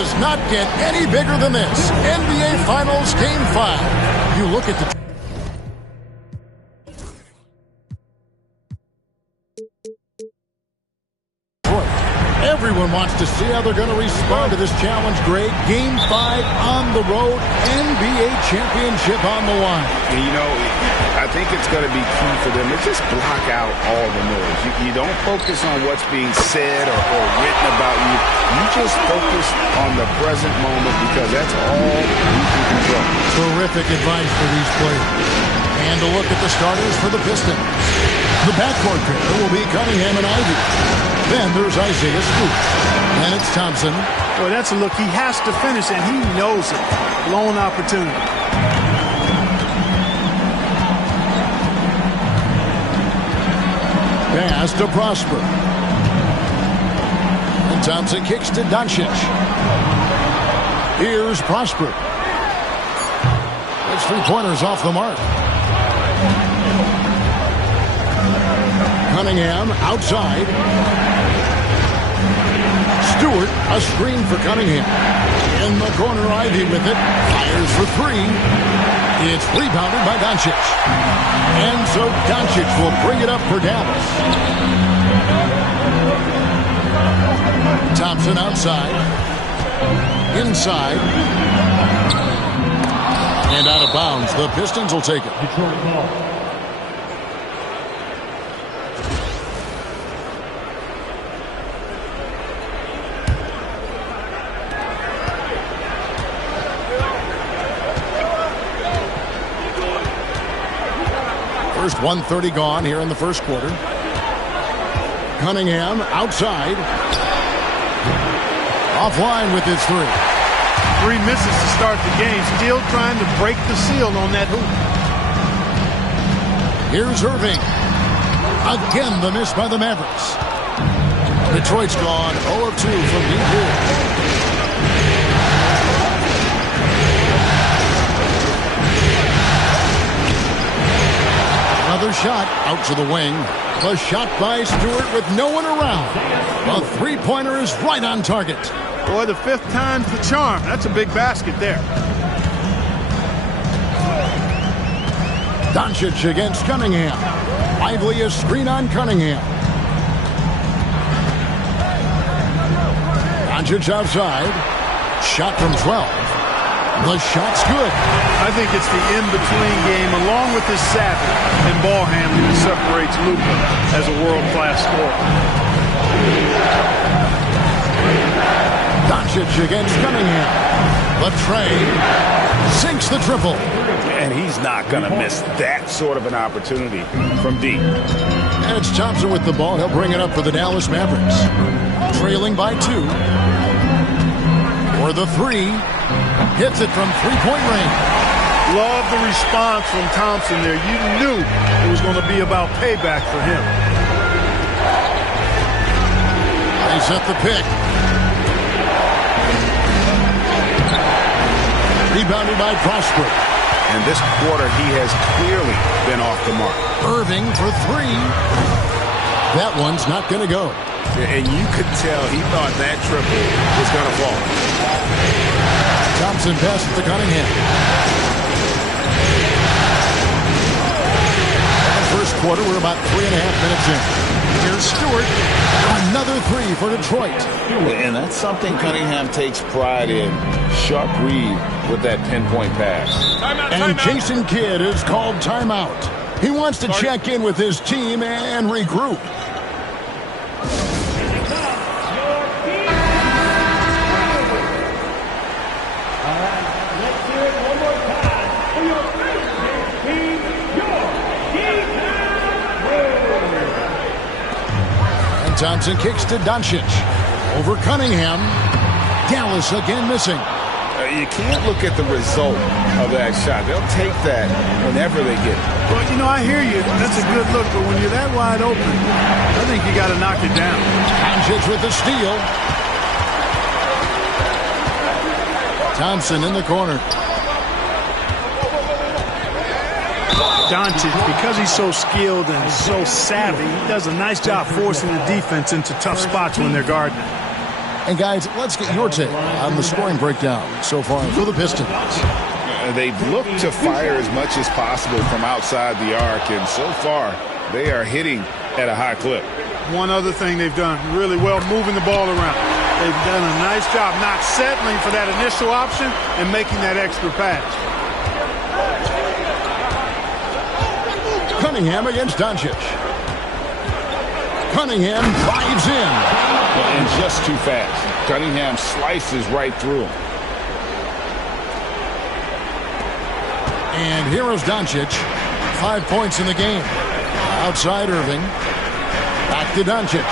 does not get any bigger than this. NBA Finals Game 5. You look at the... Everyone wants to see how they're going to respond to this challenge, Greg. Game 5 on the road, NBA championship on the line. And you know, I think it's going to be key for them to just block out all the noise. You don't focus on what's being said or written about you. You just focus on the present moment because that's all you can control. Terrific advice for these players. And a look at the starters for the Pistons. The backcourt pair will be Cunningham and Ivey. Then there's Isaiah Stewart. And it's Thompson. Boy, that's a look he has to finish, and he knows it. Lone opportunity. Pass to Prosper. And Thompson kicks to Doncic. Here's Prosper. It's 3-pointers off the mark. Cunningham outside. Stewart, a screen for Cunningham. In the corner, Ivey with it. Fires for three. It's rebounded by Doncic. And so Doncic will bring it up for Dallas. Thompson outside. Inside. And out of bounds. The Pistons will take it. Detroit ball. First 1:30 gone here in the first quarter. Cunningham outside. Offline with his three. 3 misses to start the game. Still trying to break the seal on that hoop. Here's Irving. Again, the miss by the Mavericks. Detroit's gone 0 of 2 from deep here. Another shot out to the wing. The shot by Stewart with no one around. The three-pointer is right on target. Boy, the 5th time's the charm. That's a big basket there. Doncic against Cunningham. Lively a screen on Cunningham. Doncic outside. Shot from 12. The shot's good. I think it's the in-between game, along with his savvy and ball handling, that separates Luka as a world-class scorer. Doncic against Cunningham. The trade sinks the triple. And he's not going to miss that sort of an opportunity from deep. And it's Thompson with the ball. He'll bring it up for the Dallas Mavericks. Trailing by 2. For the three. Hits it from three-point range. Love the response from Thompson there. You knew it was going to be about payback for him. They set the pick. Rebounded by Prosper. And this quarter, he has clearly been off the mark. Irving for three. That one's not going to go. And you could tell he thought that triple was going to fall. Thompson passes to Cunningham. In the first quarter, we're about 3.5 minutes in. Here's Stewart. Another three for Detroit. And that's something Cunningham takes pride in. Sharp read with that pinpoint pass. And Jason Kidd is called timeout. He wants to check in with his team and regroup. Thompson kicks to Doncic. Over Cunningham. Dallas again missing. You can't look at the result of that shot. They'll take that whenever they get it. Well, you know, I hear you. That's a good look, but when you're that wide open, I think you got to knock it down. Doncic with the steal. Thompson in the corner. Doncic, because he's so skilled and so savvy, he does a nice job forcing the defense into tough spots when they're guarding. And guys, let's get your take on the scoring breakdown so far for the Pistons. They've looked to fire as much as possible from outside the arc, and so far they are hitting at a high clip. One other thing they've done really well, moving the ball around. They've done a nice job not settling for that initial option and making that extra pass. Cunningham against Doncic. Cunningham drives in. And just too fast. Cunningham slices right through him. And here is Doncic. 5 points in the game. Outside Irving. Back to Doncic.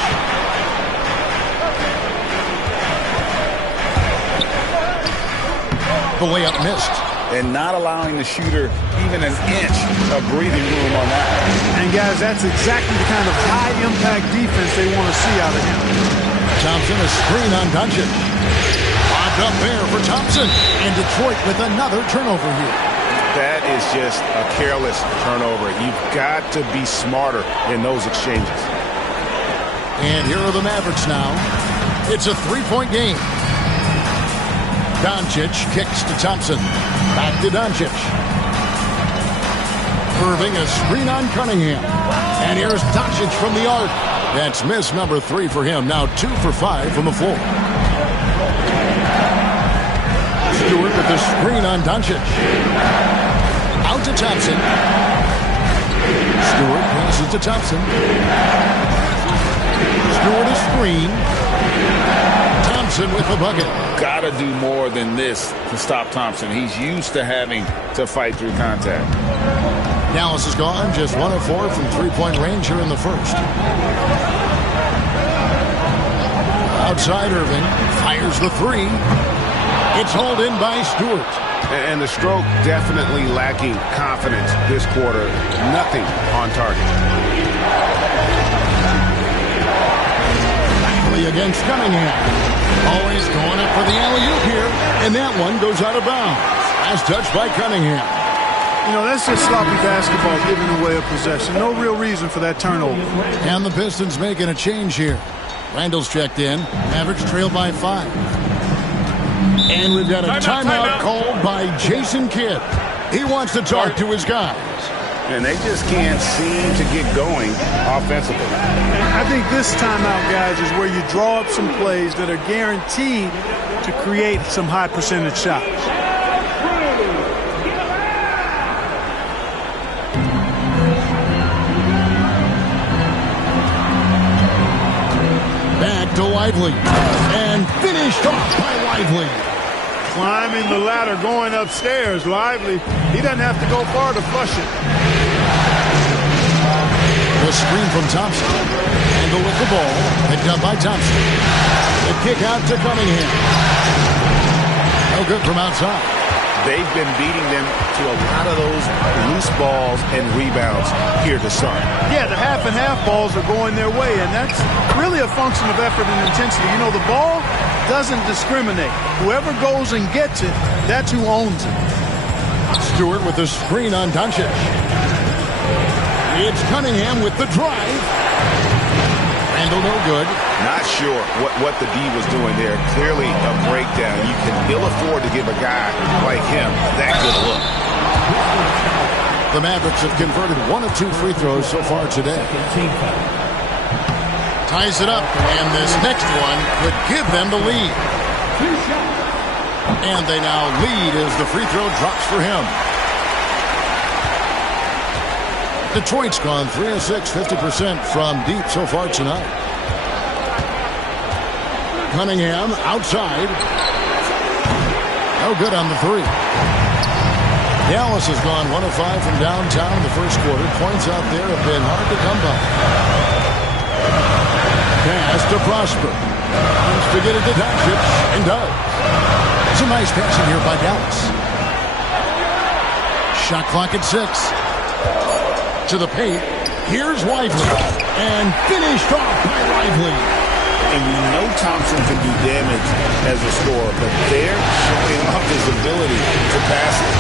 The layup missed. And not allowing the shooter even an inch of breathing room on that. And guys, that's exactly the kind of high-impact defense they want to see out of him. Thompson, a screen on Doncic. Lobbed up there for Thompson. And Detroit with another turnover here. That is just a careless turnover. You've got to be smarter in those exchanges. And here are the Mavericks now. It's a three-point game. Doncic kicks to Thompson. Back to Doncic. Irving, a screen on Cunningham. And here's Doncic from the arc. That's miss number 3 for him. Now 2 for 5 from the floor. Stewart with the screen on Doncic. Out to Thompson. Stewart passes to Thompson. Stewart a screen. Thompson with the bucket. Got to do more than this to stop Thompson. He's used to having to fight through contact. Dallas is gone. Just 1 of 4 from three-point range here in the first. Outside Irving. Fires the 3. It's hauled in by Stewart. And the stroke definitely lacking confidence this quarter. Nothing on target. Bagley against Cunningham. Always going up for the alley-oop here. And that one goes out of bounds. Last touch by Cunningham. You know, that's just sloppy basketball, giving away a possession. No real reason for that turnover. And the Pistons making a change here. Randall's checked in. Mavericks trail by 5. And we've got a timeout called by Jason Kidd. He wants to talk to his guys. And they just can't seem to get going offensively. I think this timeout, guys, is where you draw up some plays that are guaranteed to create some high percentage shots. Back to Lively. And finished off by Lively. Climbing the ladder, going upstairs. Lively, he doesn't have to go far to flush it. The screen from Thompson. Handle with the ball. Picked up by Thompson. The kick out to Cunningham. No good from outside. They've been beating them to a lot of those loose balls and rebounds here to start. Yeah, the half and half balls are going their way, and that's really a function of effort and intensity. You know, the ball doesn't discriminate. Whoever goes and gets it, that's who owns it. Stewart with the screen on Doncic. It's Cunningham with the drive. Randall no good. Not sure what the D was doing there. Clearly a breakdown. You can ill afford to give a guy like him that good a look. The Mavericks have converted 1 of 2 free throws so far today. Ties it up, and this next one could give them the lead. And they now lead as the free throw drops for him. Detroit's gone 3 of 6, 50% from deep so far tonight. Cunningham outside. No good on the 3. Dallas has gone 1 of 5 from downtown in the first quarter. Points out there have been hard to come by. Pass to Prosper. Wants to get it to Doncic, and does. It's a nice passing here by Dallas. Shot clock at 6. To the paint. Here's Lively. And finished off by Lively. And we know Thompson can do damage as a scorer, but they're showing off his ability to pass it.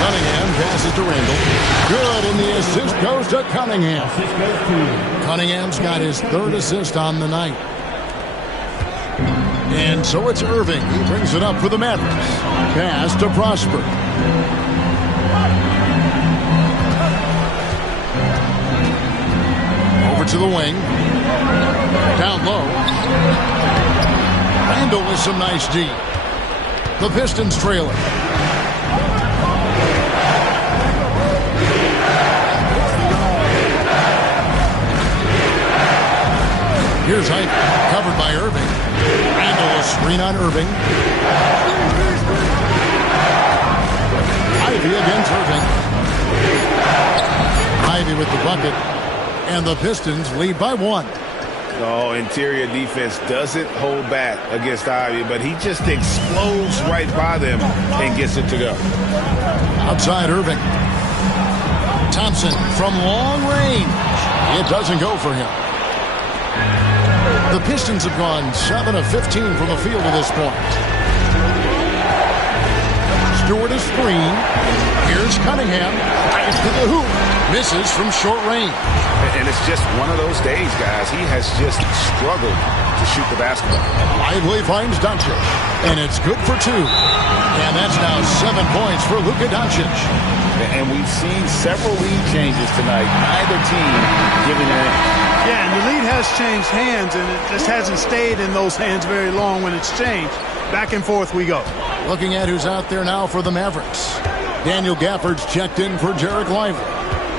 Cunningham passes to Randall. Good, and the assist goes to Cunningham. Cunningham's got his 3rd assist on the night. And so it's Irving. He brings it up for the Mavericks. Pass to Prosper. Over to the wing. Down low. Randall with some nice D. The Pistons trailing. Here's Height, covered by Irving. Randall, a screen on Irving. Ivy against Irving. Ivy with the bucket. And the Pistons lead by 1. Oh, interior defense doesn't hold back against Ivy, but he just explodes right by them and gets it to go. Outside Irving. Thompson from long range. It doesn't go for him. The Pistons have gone 7 of 15 from the field at this point. Stewart a screen. Here's Cunningham. Drives to the hoop. Misses from short range. And it's just one of those days, guys. He has just struggled to shoot the basketball. Lively finds Doncic. And it's good for 2. And that's now 7 points for Luka Doncic. And we've seen several lead changes tonight. Neither team giving an inch. Yeah, and the lead has changed hands, and it just hasn't stayed in those hands very long when it's changed. Back and forth we go. Looking at who's out there now for the Mavericks. Daniel Gafford's checked in for Jarek Lively.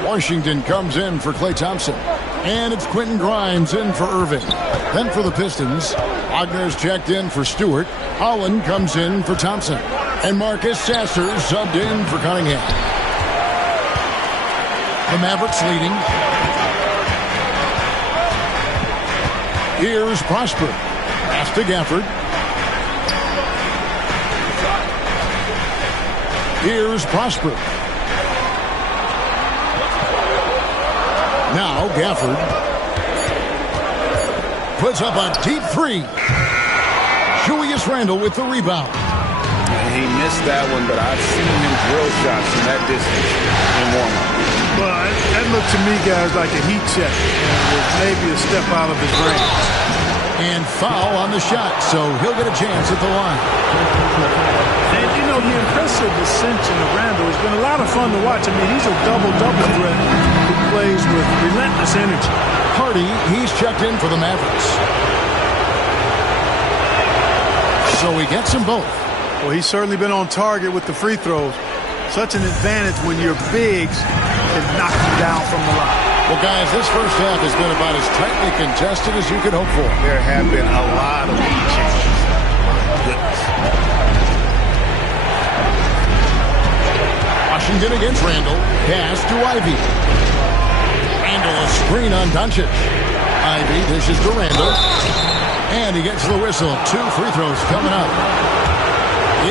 Washington comes in for Klay Thompson. And it's Quentin Grimes in for Irving. Then for the Pistons, Wagner's checked in for Stewart. Holland comes in for Thompson. And Marcus Sasser subbed in for Cunningham. The Mavericks leading. Here's Prosper. Pass to Gafford. Here's Prosper. Now Gafford puts up a deep 3. Julius Randle with the rebound. He missed that one, but I've seen him drill shots from that distance in warm-up. Well, that looked to me, guys, like a heat check. Maybe a step out of his range. And foul on the shot, so he'll get a chance at the line. And, you know, the impressive ascension of Randall has been a lot of fun to watch. I mean, he's a double-double threat who plays with relentless energy. Hardy, he's checked in for the Mavericks. So he gets them both. Well, he's certainly been on target with the free throws. Such an advantage when your bigs can knock you down from the line. Well, guys, this first half has been about as tightly contested as you could hope for. There have been a lot of lead changes. Goodness. Washington against Randall. Pass to Ivy. Randall a screen on Doncic. Ivy dishes to Randall. And he gets the whistle. 2 free throws coming up.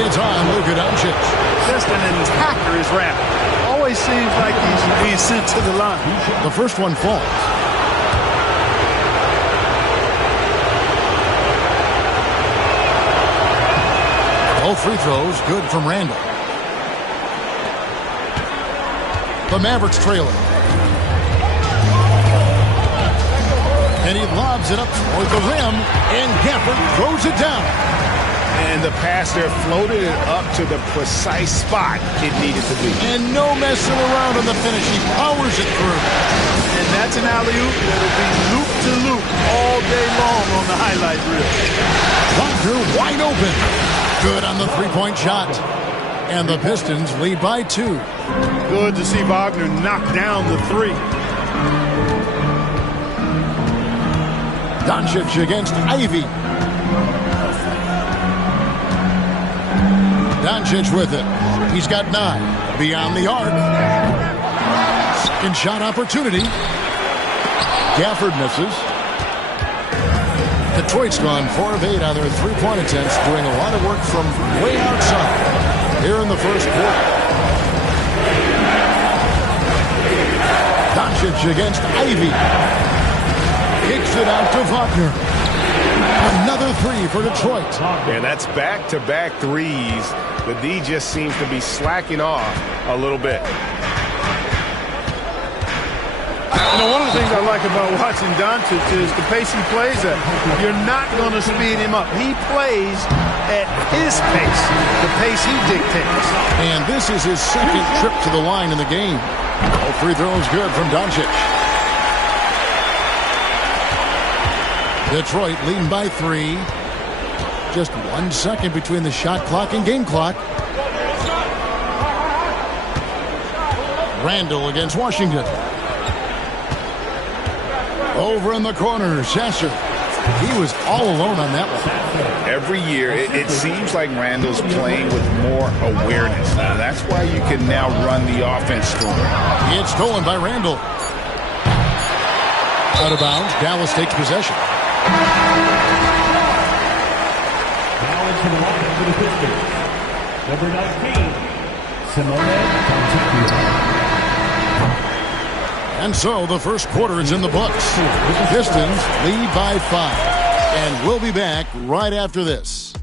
It's on Luka Doncic. Just an attacker is Randall. Always seems like he's being sent to the line. The first one falls. Both free throws good from Randall. The Mavericks trailing. And he lobs it up toward the rim, and Gafford throws it down. And the pass there floated it up to the precise spot it needed to be. And no messing around on the finish. He powers it through. And that's an alley-oop that'll be loop-to-loop all day long on the highlight reel. Wagner wide open. Good on the three-point shot. And the Pistons lead by 2. Good to see Wagner knock down the 3. Doncic against Ivy. Doncic with it. He's got 9. Beyond the arc. Second shot opportunity. Gafford misses. Detroit's gone 4 of 8 on their three-point attempts, doing a lot of work from way outside here in the first quarter. Doncic against Ivy. Kicks it out to Wagner. Another 3 for Detroit. And that's back-to-back threes. The D just seems to be slacking off a little bit. You know, one of the things I like about watching Doncic is the pace he plays at. You're not going to speed him up. He plays at his pace, the pace he dictates. And this is his second trip to the line in the game. All free throws good from Doncic. Detroit leading by 3. Just 1 second between the shot clock and game clock. Randall against Washington. Over in the corner, Sasser. He was all alone on that one. Every year, it seems like Randall's playing with more awareness. Now, that's why you can now run the offense through him. It's stolen by Randall. Out of bounds, Dallas takes possession. Now into the line for the Pistons. Number 19, Simone Fontecchio. And so the first quarter is in the books. The Pistons lead by 5. And we'll be back right after this.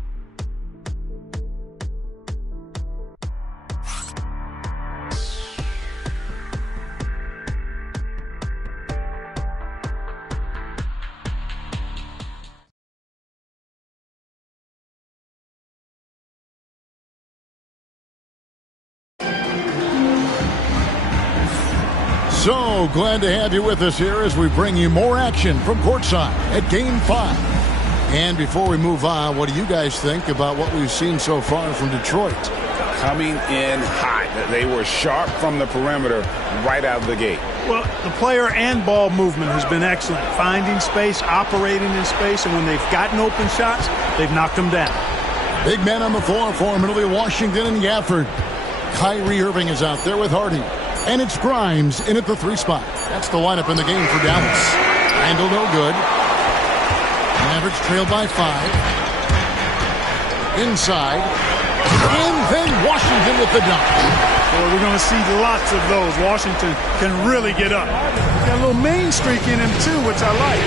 So glad to have you with us here as we bring you more action from courtside at Game 5. And before we move on, what do you guys think about what we've seen so far from Detroit? Coming in hot. They were sharp from the perimeter right out of the gate. Well, the player and ball movement has been excellent. Finding space, operating in space, and when they've gotten open shots, they've knocked them down. Big man on the floor for Middle Washington and Gafford. Kyrie Irving is out there with Hardy. And it's Grimes in at the 3 spot. That's the lineup in the game for Dallas. Randall no good. Mavericks trailed by 5. Inside. And then Washington with the dunk. Well, we're going to see lots of those. Washington can really get up. Got a little main streak in him, too, which I like.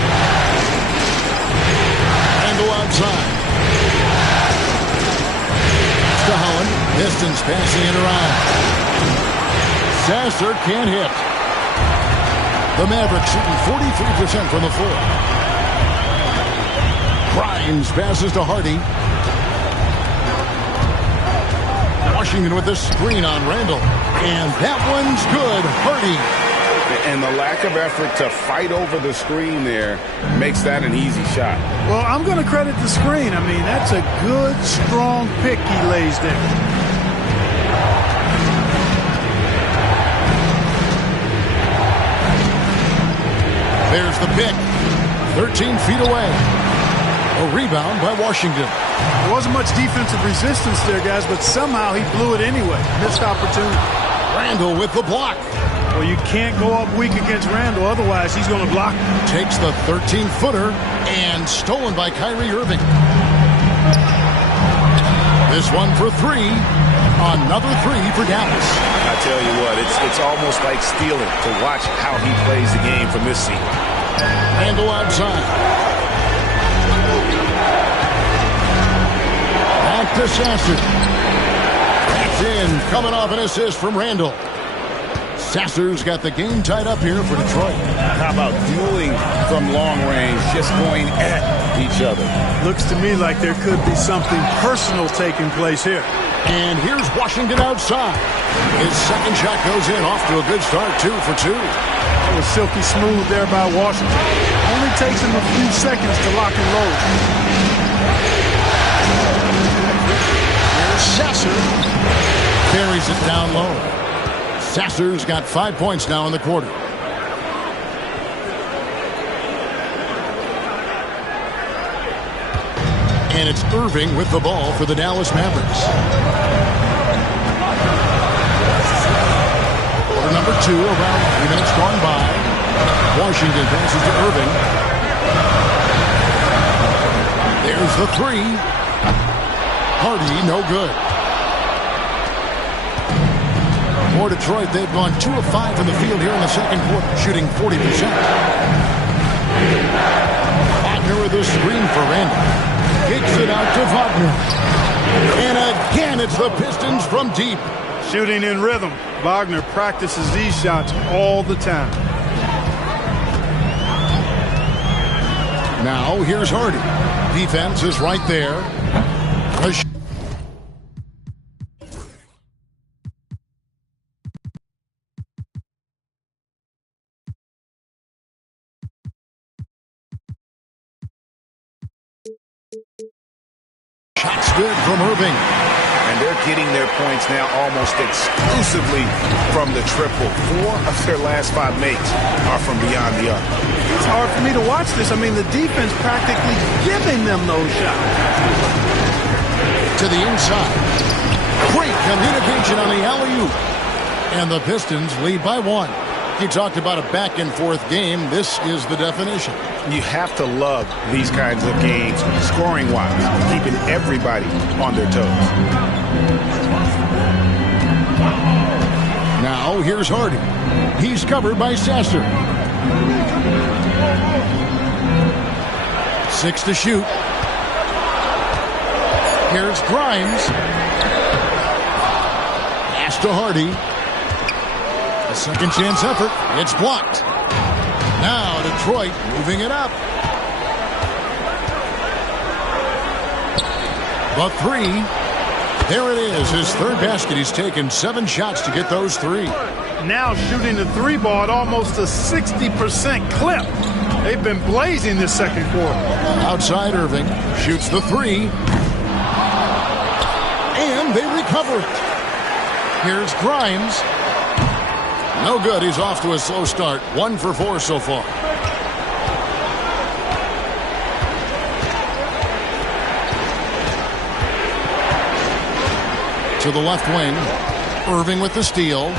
Randall outside. To Holland. Pistons passing it around. Sasser can't hit. The Mavericks shooting 43% from the floor. Grimes passes to Hardy. Washington with the screen on Randall. And that one's good. Hardy. And the lack of effort to fight over the screen there makes that an easy shot. Well, I'm going to credit the screen. I mean, that's a good, strong pick he lays there. There's the pick. 13 feet away. A rebound by Washington. There wasn't much defensive resistance there, guys, but somehow he blew it anyway. Missed opportunity. Randall with the block. Well, you can't go up weak against Randall, otherwise he's going to block. Takes the 13-footer and stolen by Kyrie Irving. This one for 3. Another 3 for Dallas. I tell you what, it's almost like stealing to watch how he plays the game from this seat. Randall outside. Back to Sasser. That's in, coming off an assist from Randall. Sasser's got the game tied up here for Detroit. How about dueling from long range, just going at each other? Looks to me like there could be something personal taking place here. And here's Washington outside. His second shot goes in, off to a good start, 2 for 2. That was silky smooth there by Washington. Only takes him a few seconds to lock and load. Here's Sasser. Carries it down low. Sasser's got 5 points now in the quarter. And it's Irving with the ball for the Dallas Mavericks. Quarter number 2, around 3 minutes gone by. Washington passes to Irving. There's the 3. Hardy, no good. For Detroit, they've gone 2 of 5 from the field here in the second quarter, shooting 40%. Wagner with a screen for Randall. Kicks it out to Wagner. And again, it's the Pistons from deep. Shooting in rhythm. Wagner practices these shots all the time. Now here's Hardy. Defense is right there. Shots good from Irving. And they're getting their points now almost exclusively from the triple. 4 of their last 5 makes are from beyond the arc. It's hard for me to watch this. I mean, the defense practically giving them those shots. To the inside. Great communication on the alley-oop. And the Pistons lead by 1. You talked about a back-and-forth game. This is the definition. You have to love these kinds of games, scoring-wise, keeping everybody on their toes. Now here's Hardy. He's covered by Sasser. 6 to shoot. Here's Grimes. Pass to Hardy. A second chance effort. It's blocked. Now Detroit moving it up. The 3. There it is. His third basket. He's taken 7 shots to get those 3. Now shooting the 3 ball at almost a 60% clip. They've been blazing this second quarter. Outside Irving. Shoots the 3. And they recover it. Here's Grimes. No good. He's off to a slow start. 1 for 4 so far. To the left wing. Irving with the steal.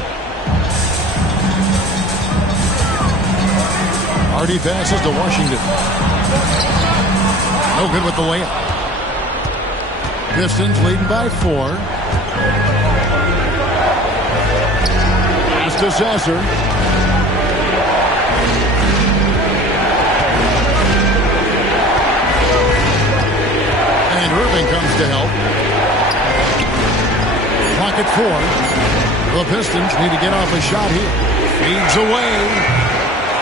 Hardy passes to Washington. No good with the layup. Pistons leading by 4. Pass to Sasser. And Irving comes to help. Clock at 4. The Pistons need to get off a shot here. Feeds away.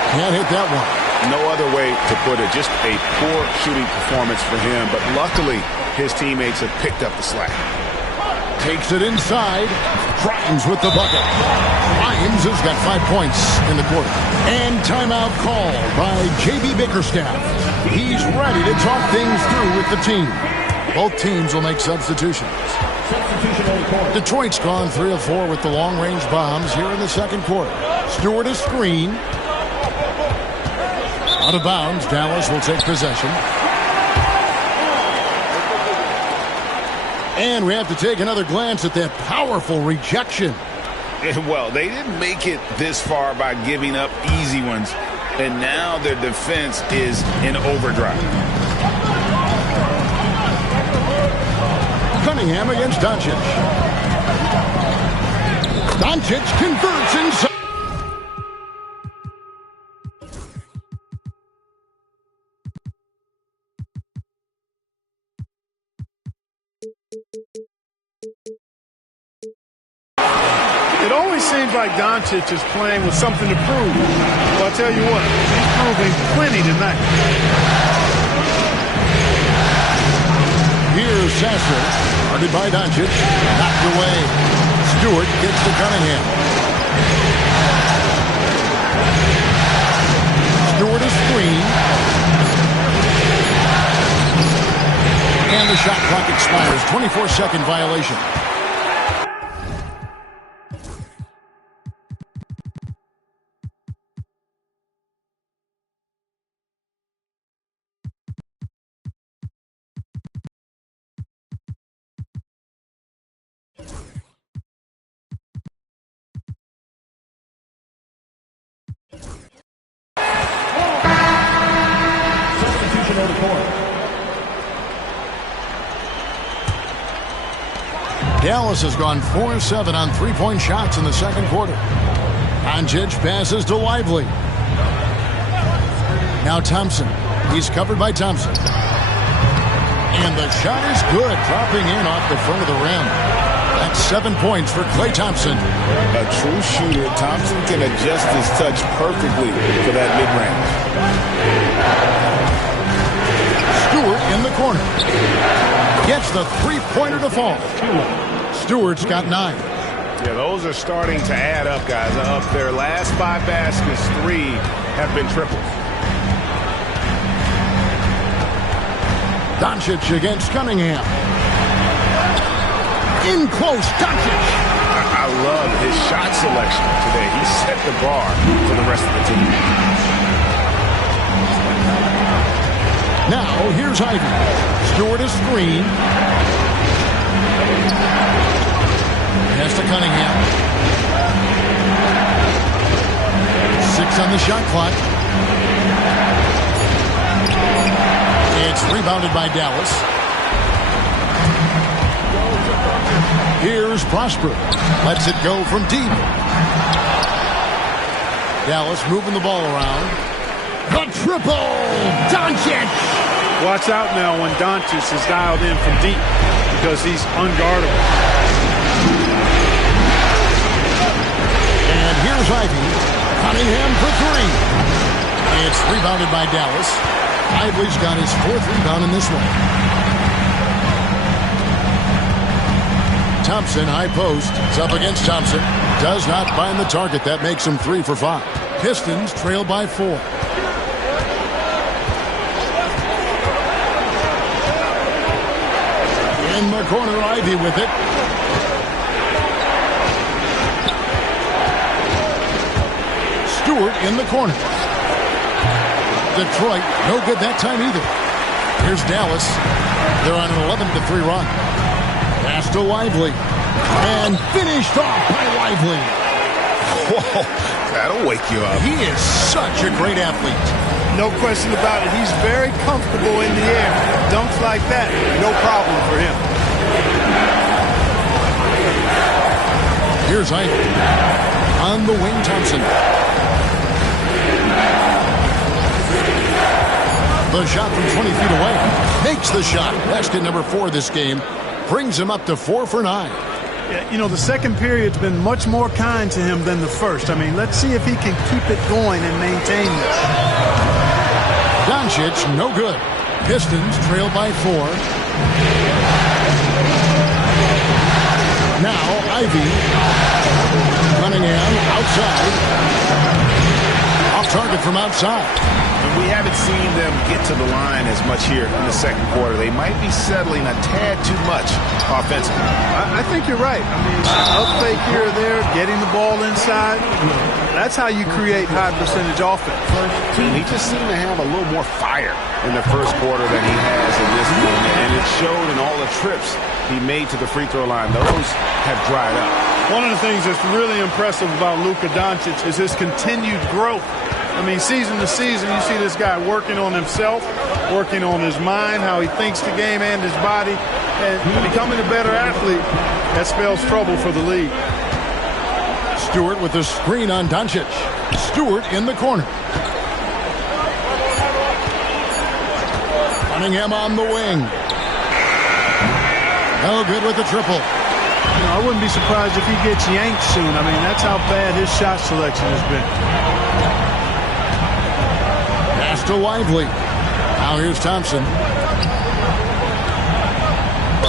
Can't hit that one. No other way to put it. Just a poor shooting performance for him. But luckily, his teammates have picked up the slack. Takes it inside. Grimes with the bucket. Grimes has got 5 points in the quarter. And timeout called by J.B. Bickerstaff. He's ready to talk things through with the team. Both teams will make substitutions. Detroit's gone 3 of 4 with the long-range bombs here in the second quarter. Stewart a screen. Out of bounds. Dallas will take possession. And we have to take another glance at that powerful rejection. Well, they didn't make it this far by giving up easy ones. And now their defense is in overdrive. Cunningham against Doncic. Doncic converts inside. It always seems like Doncic is playing with something to prove. Well, I'll tell you what, he's proving plenty tonight. Here's Sasser, guarded by Doncic, knocked away. Stewart gets to Cunningham. Stewart a screen. And the shot clock expires. 24-second violation. Dallas has gone 4-7 on three-point shots in the second quarter. Doncic passes to Lively. Now Thompson. He's covered by Thompson. And the shot is good, dropping in off the front of the rim. That's 7 points for Klay Thompson. A true shooter, Thompson can adjust his touch perfectly for that mid-range. Stewart in the corner. Gets the three-pointer to fall. Stewart's got 9. Yeah, those are starting to add up, guys. Up their last 5 baskets, 3 have been triples. Doncic against Cunningham. In close, Doncic. I love his shot selection today. He set the bar for the rest of the team. Now, here's Ivy. Stewart a screen. Pass to Cunningham. 6 on the shot clock. It's rebounded by Dallas. Here's Prosper. Lets it go from deep. Dallas moving the ball around. The triple! Doncic! Watch out now when Doncic is dialed in from deep because he's unguardable. And here's Ivy. Cunningham for 3. It's rebounded by Dallas. Ivy's got his 4th rebound in this one. Thompson, high post. It's up against Thompson. Does not find the target. That makes him 3 for 5. Pistons trail by 4. In the corner, Ivy with it. Stewart in the corner. Detroit, no good that time either. Here's Dallas. They're on an 11-3 run. Pass to Lively. And finished off by Lively. Whoa, that'll wake you up. He is such a great athlete. No question about it. He's very comfortable in the air. Dunks like that, no problem for him. Here's Ivy. On the wing, Thompson. The shot from 20 feet away. Makes the shot. Basket number 4 this game. Brings him up to 4 for 9. Yeah, you know, the second period's been much more kind to him than the first. I mean, let's see if he can keep it going and maintain this. Doncic, no good. Pistons trail by 4. Now, Ivy. Cunningham outside. Off target from outside. And we haven't seen them get to the line as much here in the second quarter. They might be settling a tad too much offensively. I think you're right. I mean, up fake here or there, getting the ball inside. That's how you create high percentage offense. He just seemed to have a little more fire in the first quarter than he has in this one. And it showed in all the trips he made to the free throw line. Those have dried up. One of the things that's really impressive about Luka Doncic is his continued growth. I mean, season to season, you see this guy working on himself, working on his mind, how he thinks the game and his body, and becoming a better athlete. That spells trouble for the league. Stewart with the screen on Doncic. Stewart in the corner. Cunningham on the wing. No good with the triple. You know, I wouldn't be surprised if he gets yanked soon. I mean, that's how bad his shot selection has been. Pass to Lively. Now here's Thompson.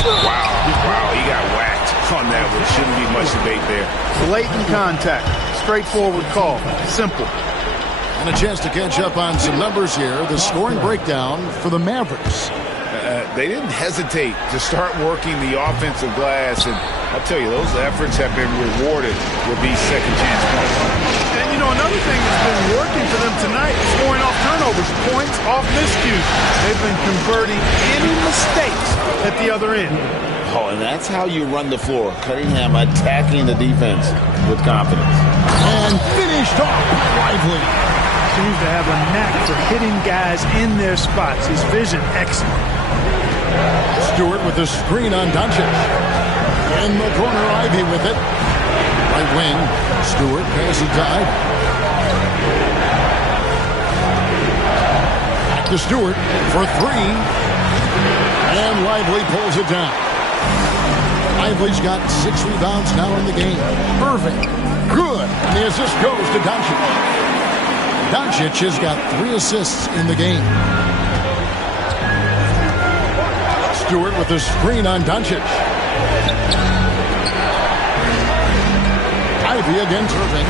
Wow, he got whacked on that one. Shouldn't be much debate there. Blatant contact. Straightforward call. Simple. And a chance to catch up on some numbers here. The scoring breakdown for the Mavericks. They didn't hesitate to start working the offensive glass, and I'll tell you, those efforts have been rewarded with these second chance points. And, you know, another thing that's been working for them tonight is scoring off turnovers, points off miscues. They've been converting any mistakes at the other end. Oh, and that's how you run the floor. Cunningham attacking the defense with confidence. And finished off by Lively. Seems to have a knack for hitting guys in their spots. His vision, excellent. Stewart with the screen on Doncic. In the corner, Ivy with it. Right wing, Stewart passes to Ivy. Back to Stewart for 3. And Lively pulls it down. Lively's got 6 rebounds now in the game. Irving, good. And the assist goes to Doncic. Doncic has got 3 assists in the game. Stewart with the screen on Doncic. Ivy against Irving.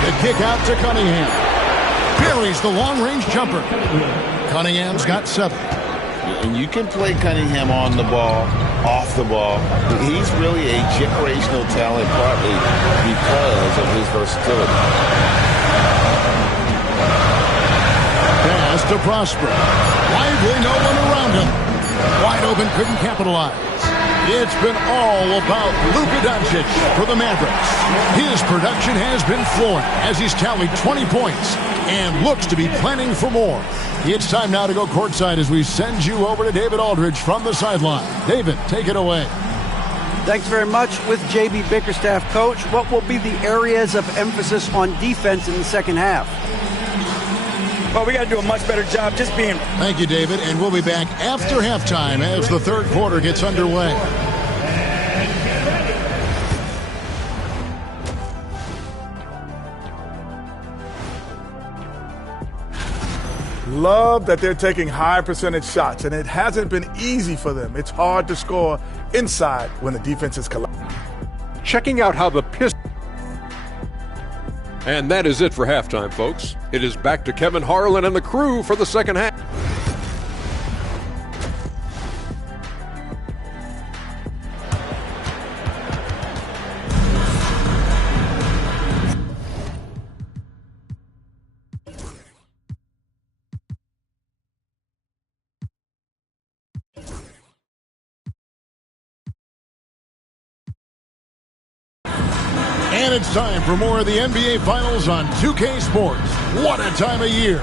The kick out to Cunningham. Buries the long-range jumper. Cunningham's got 7. And you can play Cunningham on the ball, off the ball. He's really a generational talent, partly because of his versatility. Pass to Prosper. Lively, no one around him. Wide open, couldn't capitalize. It's been all about Luka Doncic for the Mavericks. His production has been flowing as he's tallied 20 points and looks to be planning for more. It's time now to go courtside as we send you over to David Aldridge from the sideline. David, take it away. Thanks very much. With J.B. Bickerstaff, Coach, what will be the areas of emphasis on defense in the second half? Well, we got to do a much better job just being... Thank you, David, and we'll be back after halftime as the third quarter gets underway. Love that they're taking high percentage shots, and it hasn't been easy for them. It's hard to score inside when the defense is collapsed. Checking out how the Pistons... And that is it for halftime, folks. It is back to Kevin Harlan and the crew for the second half. And it's time for more of the NBA Finals on 2K Sports. What a time of year.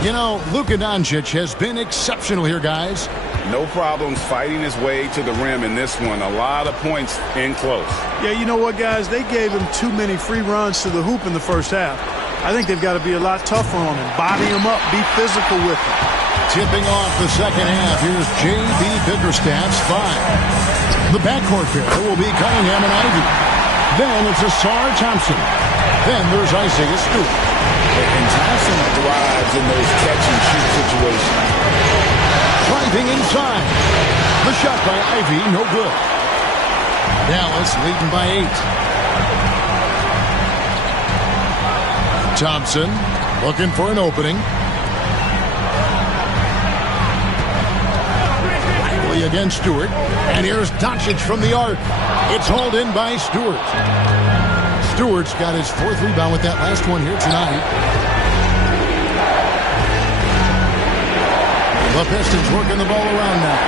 You know, Luka Doncic has been exceptional here, guys. No problems fighting his way to the rim in this one. A lot of points in close. Yeah, you know what, guys? They gave him too many free runs to the hoop in the first half. I think they've got to be a lot tougher on him. Body him up. Be physical with him. Tipping off the second half, here's J.B. Bickerstaff's 5. The backcourt pair will be Cunningham and Ivy. Then it's Asar Thompson. Then there's Isaiah Stewart. And Thompson thrives in those catch-and-shoot situations. Driving inside. The shot by Ivy, no good. Dallas leading by 8. Thompson looking for an opening. Lively against Stewart. And here's Doncic from the arc. It's hauled in by Stewart. Stewart's got his 4th rebound with that last one here tonight. The Pistons working the ball around now.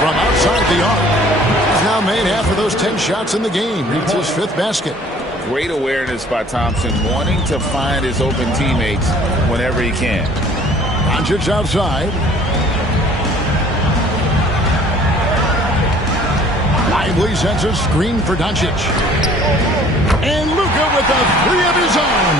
From outside the arc, he's now made half of those 10 shots in the game. It's his 5th basket. Great awareness by Thompson, wanting to find his open teammates whenever he can. Doncic outside. Lively sends a screen for Doncic. And Luka with a 3 of his own.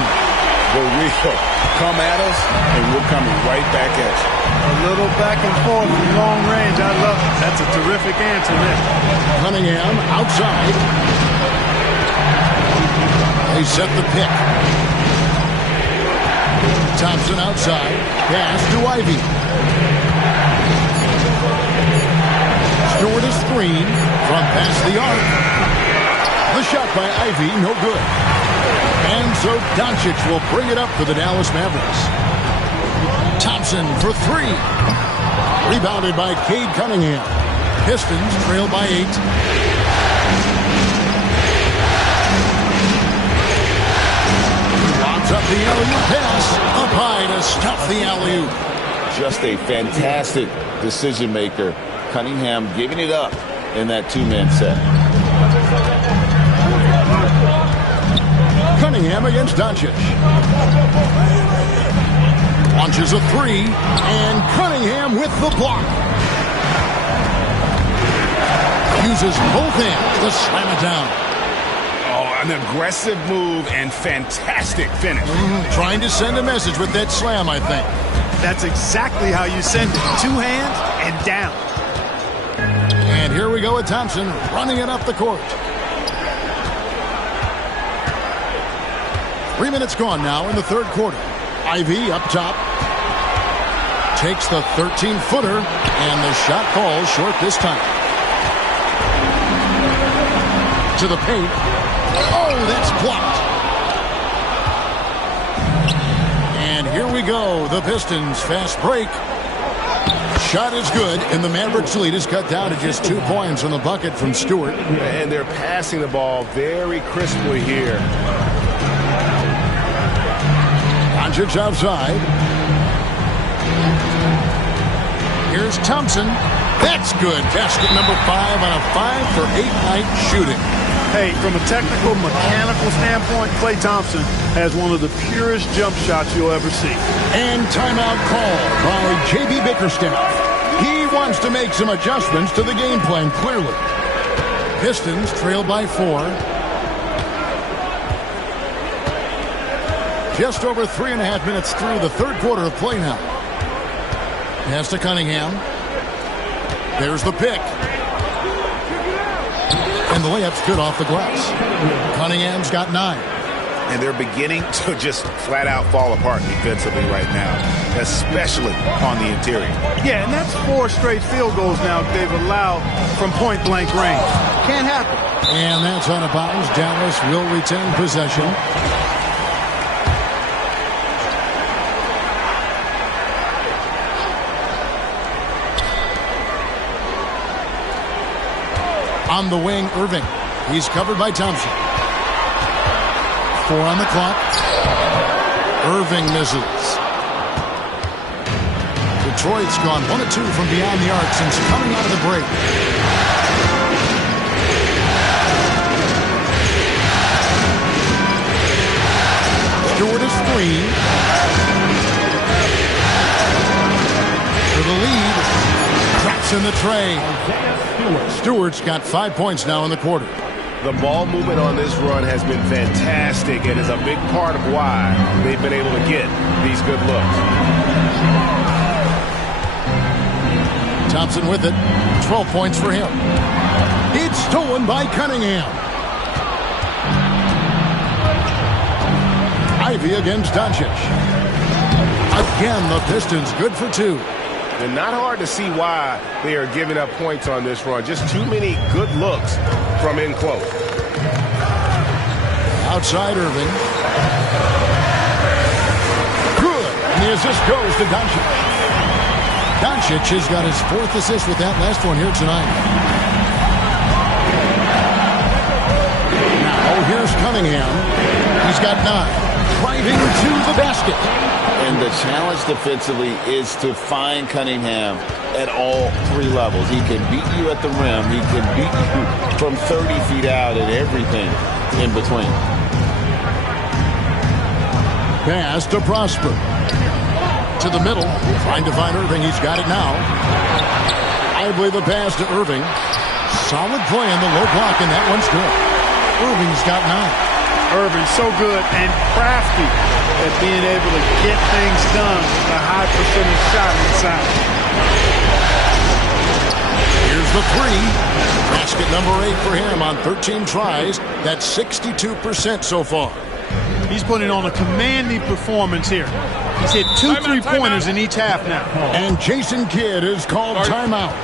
For real. Come at us, and we're coming right back at you. A little back and forth from long range. I love it. That's a terrific answer there. Cunningham outside. They set the pick. Thompson outside. Pass to Ivy. Stewart a screen from past the arc. The shot by Ivy, no good. And so Doncic will bring it up for the Dallas Mavericks. Thompson for 3. Rebounded by Cade Cunningham. Pistons trail by 8. Lobs up the alley-oop pass. Up high to stop the alley-oop. Just a fantastic decision maker. Cunningham giving it up in that 2-man set. Cunningham against Doncic. Launches a 3, and Cunningham with the block. Uses both hands to slam it down. Oh, an aggressive move and fantastic finish. Trying to send a message with that slam, I think. That's exactly how you send it. 2 hands and down. And And here we go with Thompson running it up the court. 3 minutes gone now in the third quarter. Ivy up top. Takes the 13-footer, and the shot falls short this time. To the paint. Oh, that's blocked. And here we go. The Pistons fast break. Shot is good, and the Mavericks lead is cut down to just 2 points on the bucket from Stewart. And they're passing the ball very crisply here. Doncic outside. Here's Thompson. That's good. Basket number 5 on a 5-for-8 night shooting. Hey, from a technical, mechanical standpoint, Klay Thompson has one of the purest jump shots you'll ever see. And timeout call by J.B. Bickerstaff. He wants to make some adjustments to the game plan, clearly. Pistons trail by 4. Just over 3.5 minutes through the third quarter of play now. Pass to Cunningham. There's the pick. And the layup's good off the glass. Cunningham's got 9. And they're beginning to just flat out fall apart defensively right now, especially on the interior. Yeah, and that's 4 straight field goals now they've allowed from point-blank range. Can't happen. And that's out of bounds. Dallas will retain possession. On the wing, Irving. He's covered by Thompson. 4 on the clock. Irving misses. Detroit's gone 1 of 2 from beyond the arc since coming out of the break. Stewart is free. For the lead. Drops in the tray. Stewart's got 5 points now in the quarter. The ball movement on this run has been fantastic and is a big part of why they've been able to get these good looks. Thompson with it. 12 points for him. It's stolen by Cunningham. Ivy against Doncic. Again, the Pistons good for 2. And not hard to see why they are giving up points on this run. Just too many good looks from in close. Outside Irving. Good. And the assist goes to Doncic. Doncic has got his 4th assist with that last one here tonight. Now here's Cunningham. He's got 9. Driving to the basket. And the challenge defensively is to find Cunningham at all 3 levels. He can beat you at the rim. He can beat you from 30 feet out and everything in between. Pass to Prosper. To the middle. Trying to find Irving. He's got it now. Ivy the pass to Irving. Solid play in the low block, and that one's good. Irving's got 9. Irving so good and crafty at being able to get things done with a high percentage shot inside. Here's the 3. Basket number 8 for him on 13 tries. That's 62% so far. He's putting on a commanding performance here. He's hit 2 3-pointers in each half now. And Jason Kidd is called timeout.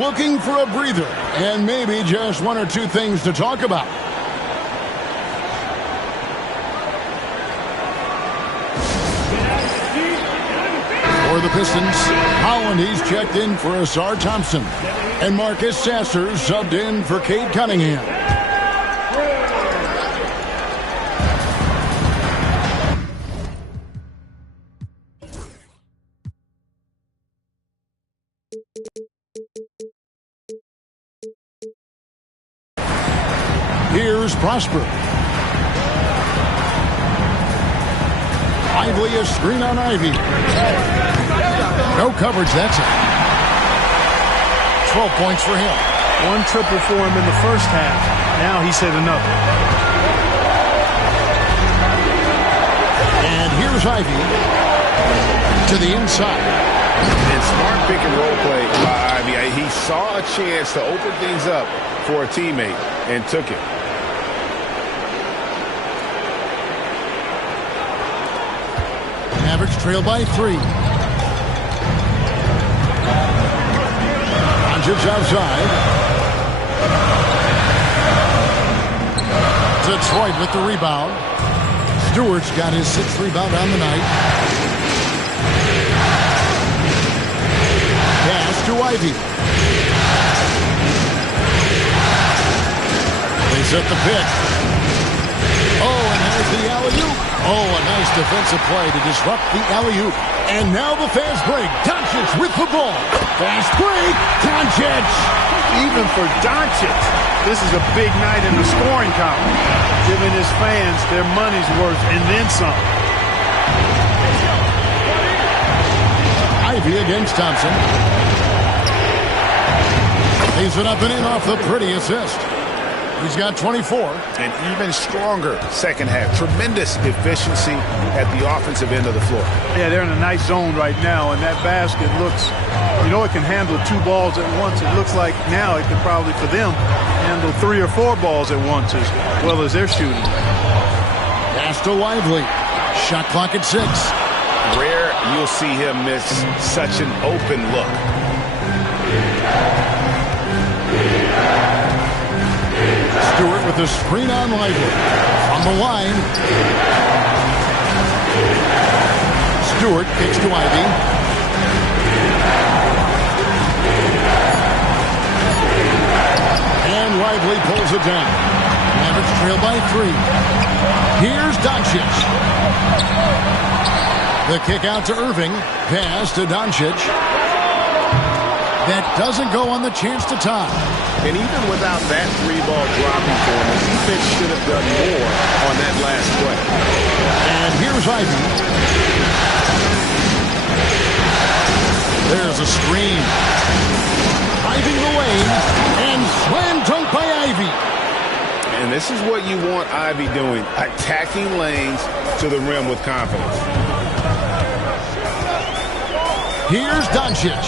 Looking for a breather and maybe just 1 or 2 things to talk about. For the Pistons, Holland, he's checked in for Asar Thompson. And Marcus Sasser subbed in for Cade Cunningham. Here's Prosper. Ivy, a screen on Ivy. No coverage, that's it. 12 points for him. 1 triple for him in the first half. Now he's hit another. And here's Ivy to the inside. And smart pick and roll play by Ivy. He saw a chance to open things up for a teammate and took it. Mavericks trail by 3. Doncic outside. Detroit with the rebound. Stewart's got his 6th rebound on the night. Pass to Ivy. They set the pick. Oh, and there's the alley-oop. Oh, a nice defensive play to disrupt the alley-oop. And now the fast break. Doncic with the ball. Fast break. Doncic. Even for Doncic, this is a big night in the scoring column, giving his fans their money's worth and then some. Ivy against Thompson. Lays it up and in off the pretty assist. He's got 24. An even stronger second half. Tremendous efficiency at the offensive end of the floor. Yeah, they're in a nice zone right now, and that basket looks, it can handle 2 balls at once. It looks like now it could probably, for them, handle 3 or 4 balls at once as well as they're shooting. Pass to Lively. Shot clock at 6. Rare you'll see him miss such an open look. Stewart with the screen on Lively. From the line. Stewart kicks to Ivy. And Lively pulls it down. Mavericks trail by 3. Here's Doncic. The kick out to Irving. Pass to Doncic. That doesn't go on the chance to tie. And even without that 3-ball dropping for him, the defense should have done more on that last play. And here's Ivy. There's a screen. Driving the lane. And slam dunk by Ivy. And this is what you want Ivy doing. Attacking lanes to the rim with confidence. Here's Doncic.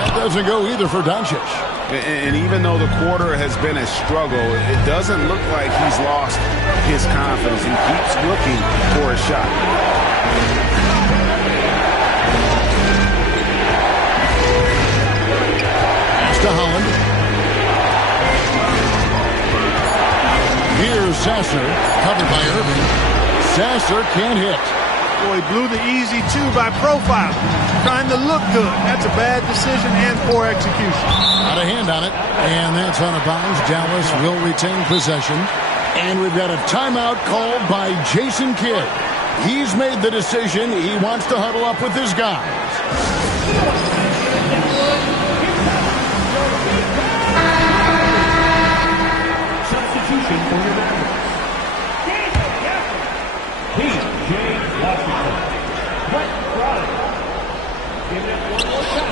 That doesn't go either for Doncic. And even though the quarter has been a struggle, it doesn't look like he's lost his confidence. He keeps looking for a shot. Pass to Holland. Here's Sasser, covered by Irving. Sasser can't hit. Boy, blew the easy 2 by profile. Trying to look good. That's a bad decision and poor execution. Got a hand on it, and that's out of bounds. Dallas will retain possession. And we've got a timeout called by Jason Kidd. He's made the decision. He wants to huddle up with his guys. Substitution for the Mavericks.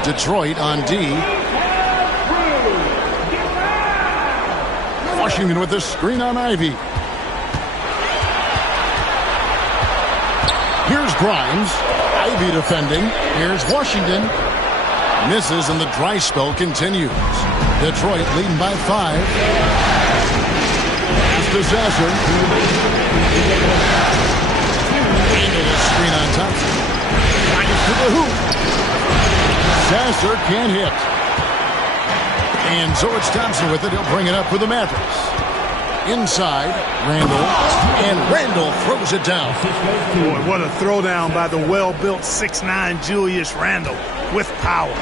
Detroit on D. Washington with the screen on Ivy. Here's Grimes. Ivy defending. Here's Washington. Misses and the dry spell continues. Detroit leading by 5. Pass to Sasser. Into the screen on Thompson. Grimes to the hoop. Sasser can't hit. And so it's Thompson with it. He'll bring it up for the Mavericks. Inside, Randall. And Randall throws it down. Boy, what a throwdown by the well-built 6'9" Julius Randle with power.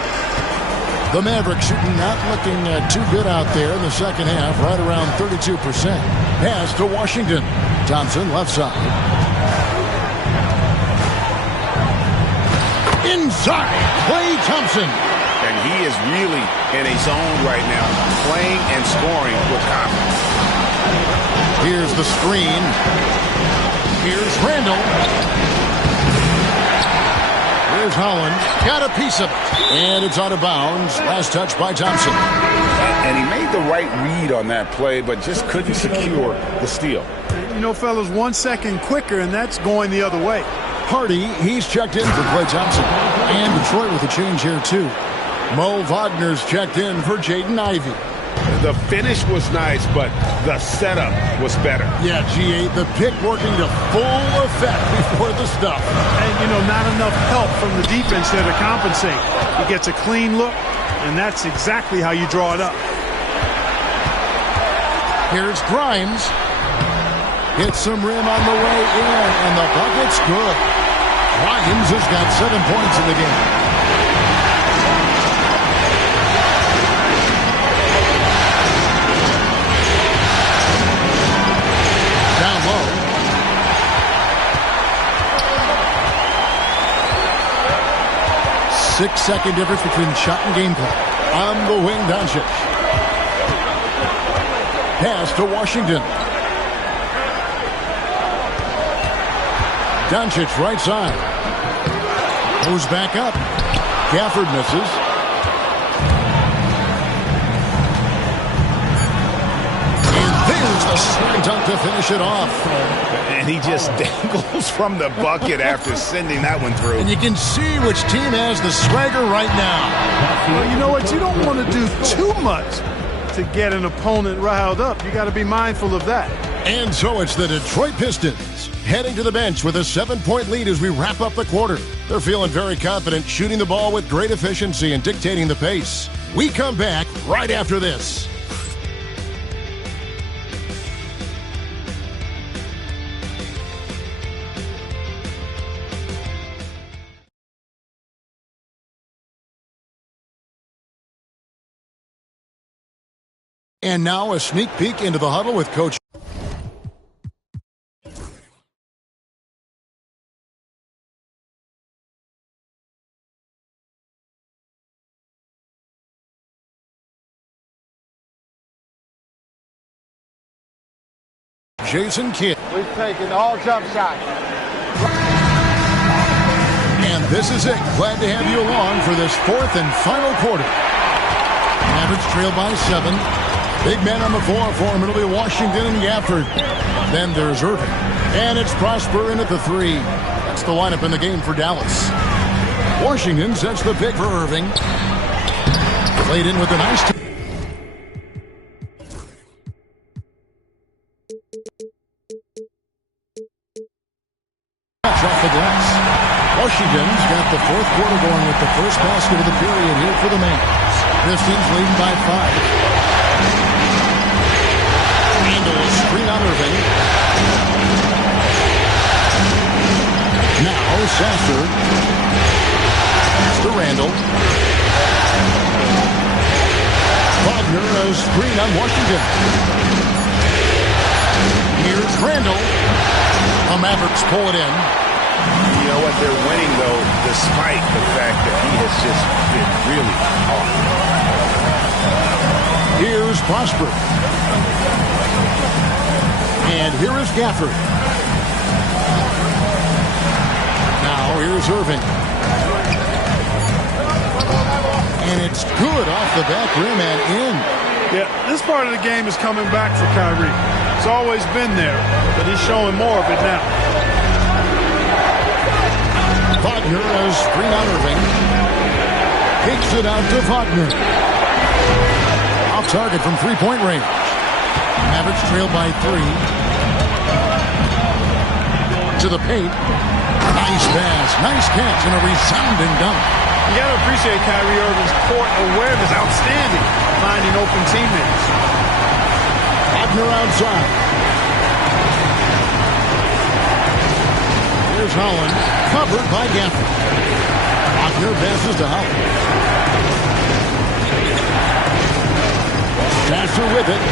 The Mavericks shooting not looking too good out there in the second half, right around 32%. Pass to Washington. Thompson left side. Inside, Klay Thompson. And he is really in a zone right now, playing and scoring with confidence. Here's the screen. Here's Randall. Here's Holland. Got a piece of it. And it's out of bounds. Last touch by Thompson. And he made the right read on that play, but just couldn't secure the steal. You know, fellas, 1 second quicker, and that's going the other way. Hardy, he's checked in for Klay Thompson. And Detroit with a change here, too. Mo Wagner's checked in for Jaden Ivey. The finish was nice, but the setup was better. Yeah, G8, the pick working to full effect before the stuff. And, not enough help from the defense there to compensate. He gets a clean look, and that's exactly how you draw it up. Here's Grimes. Hits some rim on the way in, and the bucket's good. Grimes has got 7 points in the game. Down low. Six-second difference between shot and game clock. On the wing, Doncic. Pass to Washington. Doncic right side. Goes back up. Gafford misses. And there's the slam dunk to finish it off. And he just dangles from the bucket after sending that one through. And you can see which team has the swagger right now. Well, you know what? You don't want to do too much to get an opponent riled up. You got to be mindful of that. And so it's the Detroit Pistons heading to the bench with a 7-point lead as we wrap up the quarter. They're feeling very confident, shooting the ball with great efficiency and dictating the pace. We come back right after this. And now a sneak peek into the huddle with Coach. Jason Kidd. We've taken all jump shots. And this is it. Glad to have you along for this fourth and final quarter. Mavericks trail by 7. Big men on the floor for him. It'll be Washington and Gafford. Then there's Irving. And it's Prosper in at the 3. That's the lineup in the game for Dallas. Washington sets the pick for Irving. Played in with a nice off the glass. Washington's got the fourth quarter going with the first basket of the period here for the Mavs. Pistons leading by 5. Randall screen on Irving. Now Sasser. It's to Randall. Wagner a screen on Washington. Here's Randall. The Mavericks pull it in. You know what? They're winning, though, despite the fact that he has just been really hard. Here's Prosper. And here is Gafford. Now here's Irving. And it's good off the back rim and in. Yeah, this part of the game is coming back for Kyrie. It's always been there, but he's showing more of it now. Wagner has screen on Irving. Kicks it out to Wagner. Off target from three-point range. Mavericks trail by 3. To the paint. Nice pass, nice catch, and a resounding dunk. You got to appreciate Kyrie Irving's court awareness, outstanding, finding open teammates. Wagner outside. Here's Holland, covered by Gafford. Wagner passes to Holland. Sasser with it.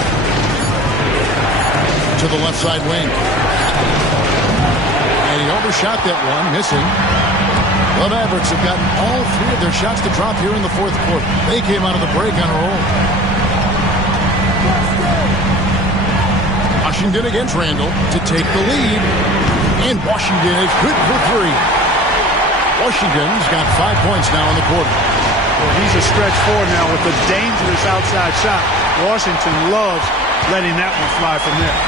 To the left side wing. And he overshot that one, missing. The Mavericks have gotten all 3 of their shots to drop here in the fourth quarter. They came out of the break on a roll. Washington against Randall to take the lead. And Washington is good for 3. Washington's got 5 points now in the quarter. Well, he's a stretch 4 now with a dangerous outside shot. Washington loves letting that one fly from there.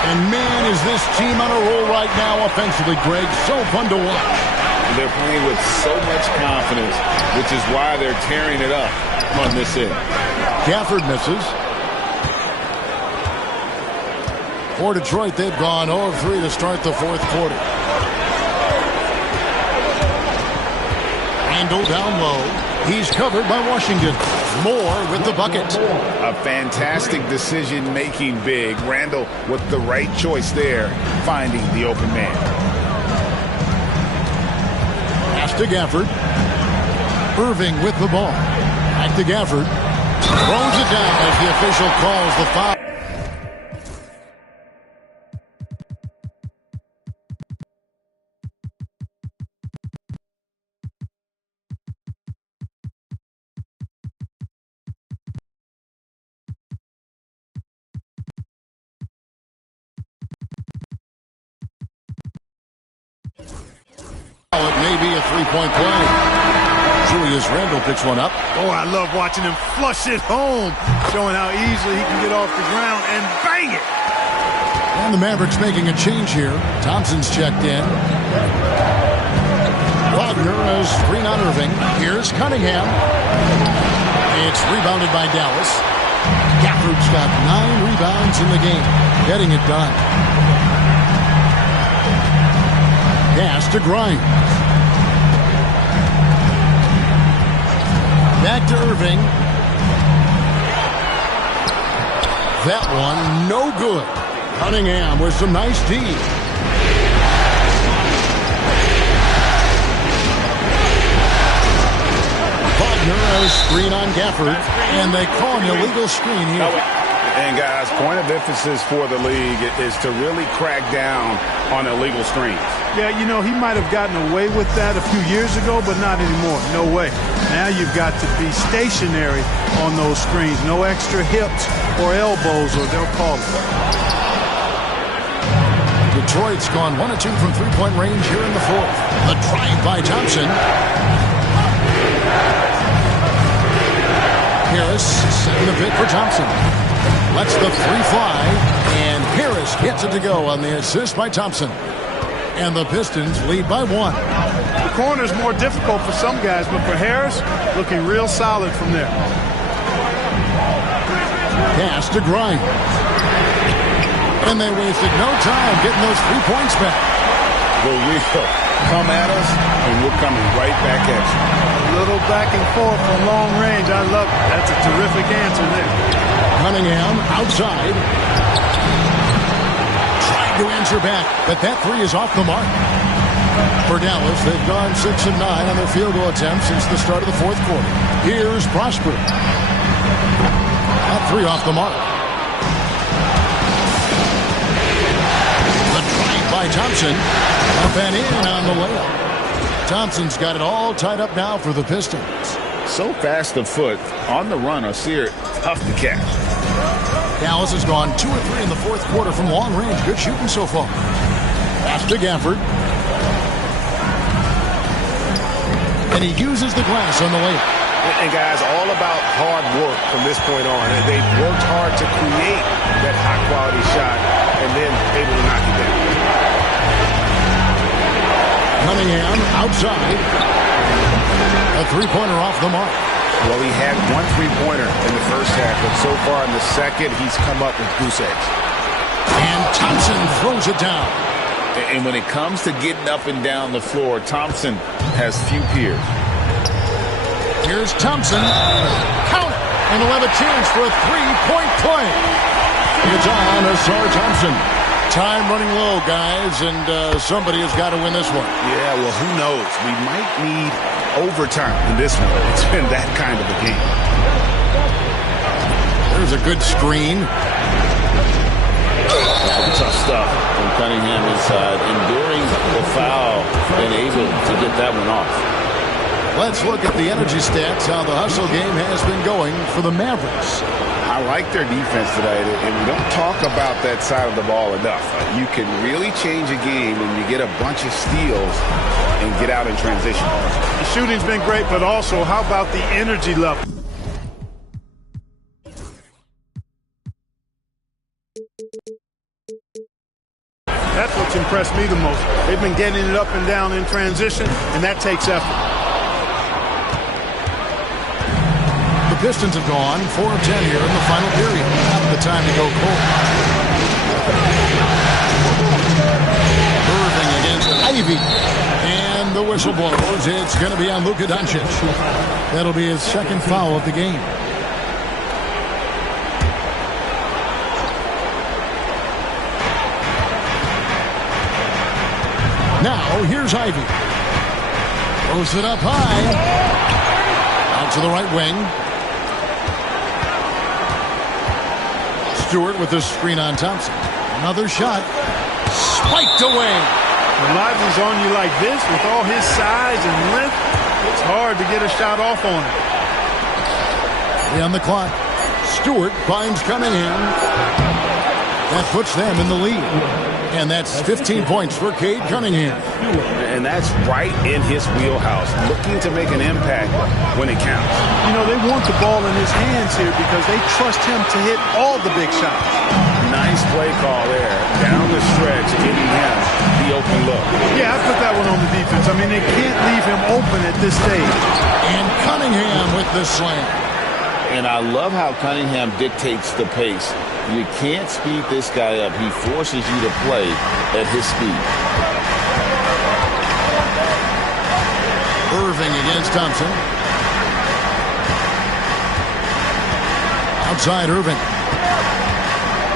And man, is this team on a roll right now offensively, Greg. So fun to watch. They're playing with so much confidence, which is why they're tearing it up on this end. Gafford misses. For Detroit, they've gone 0 of 3 to start the fourth quarter. Randall down low. He's covered by Washington. Moore with the bucket. A fantastic decision-making big. Randall with the right choice there, finding the open man. Pass to Gafford. Irving with the ball. Back to Gafford. Throws it down as the official calls the foul. It may be a three-point play. Julius Randle picks one up. Oh, I love watching him flush it home, showing how easily he can get off the ground and bang it. And the Mavericks making a change here. Thompson's checked in. Wagner has screen on Irving. Here's Cunningham. It's rebounded by Dallas. Gafford's got 9 rebounds in the game, getting it done. Pass to Grimes. Back to Irving. That one, no good. Cunningham with some nice D. Wagner has screen on Gafford, and they call an illegal screen here. And guys, point of emphasis for the league is to really crack down on illegal screens. Yeah, you know, he might have gotten away with that a few years ago, but not anymore. No way. Now you've got to be stationary on those screens. No extra hips or elbows, or they'll call it. Detroit's gone 1 of 2 from three-point range here in the fourth. The drive by Thompson. Harris setting the pick for Thompson. Lets the three fly, and Harris gets it to go on the assist by Thompson. And the Pistons lead by 1. The corner's more difficult for some guys, but for Harris, looking real solid from there. Pass to Grimes. And they wasted no time getting those 3 points back. The wheel come at us, and we're coming right back at you. A little back and forth from long range. I love it. That's a terrific answer there. Cunningham outside. Trying to answer back, but that three is off the mark. For Dallas, they've gone 6 of 9 on their field goal attempts since the start of the fourth quarter. Here's Prosper. That three off the mark. The drive by Thompson. Up and in on the layup. Thompson's got it all tied up now for the Pistons. So fast of foot, on the run, or Sear, tough to catch. Dallas has gone 2 of 3 in the fourth quarter from long range. Good shooting so far. Pass to Gafford. And he uses the glass on the layup. And guys, all about hard work from this point on. They've worked hard to create that high-quality shot and then able to knock it down. Cunningham outside. A three-pointer off the mark. Well, he had 1 3-pointer in the first half, but so far in the second, he's come up with goose eggs. And Thompson throws it down. And when it comes to getting up and down the floor, Thompson has few peers. Here's Thompson. Count it. And he'll have a chance for a three-point play. It's on Asar Thompson. Time running low, guys, and somebody has got to win this one. Yeah, well, who knows? We might need overtime in this one. It's been that kind of a game. There's a good screen. Some tough stuff from Cunningham inside, enduring the foul and able to get that one off. Let's look at the energy stats, how the hustle game has been going for the Mavericks. I like their defense tonight, and we don't talk about that side of the ball enough. You can really change a game when you get a bunch of steals and get out in transition. The shooting's been great, but also how about the energy level? That's what you impressed me the most. They've been getting it up and down in transition, and that takes effort. The Pistons have gone 4 of 10 here in the final period. Now the time to go cold. Irving against Ivy. And the whistle blows. It's going to be on Luka Doncic. That'll be his second foul of the game. Now, here's Ivy. Throws it up high. Out to the right wing. Stewart with the screen on Thompson. Another shot. Spiked away. When Lively's on you like this, with all his size and length, it's hard to get a shot off on him. 3 on the clock. Stewart finds Cunningham. That puts them in the lead. And that's 15 points for Cade Cunningham. And that's right in his wheelhouse, looking to make an impact when it counts. You know, they want the ball in his hands here because they trust him to hit all the big shots. Nice play call there. Down the stretch, getting him the open look. Yeah, I put that one on the defense. I mean, they can't leave him open at this stage. And Cunningham with the slam. And I love how Cunningham dictates the pace. You can't speed this guy up. He forces you to play at his speed. Irving against Thompson. Outside Irving.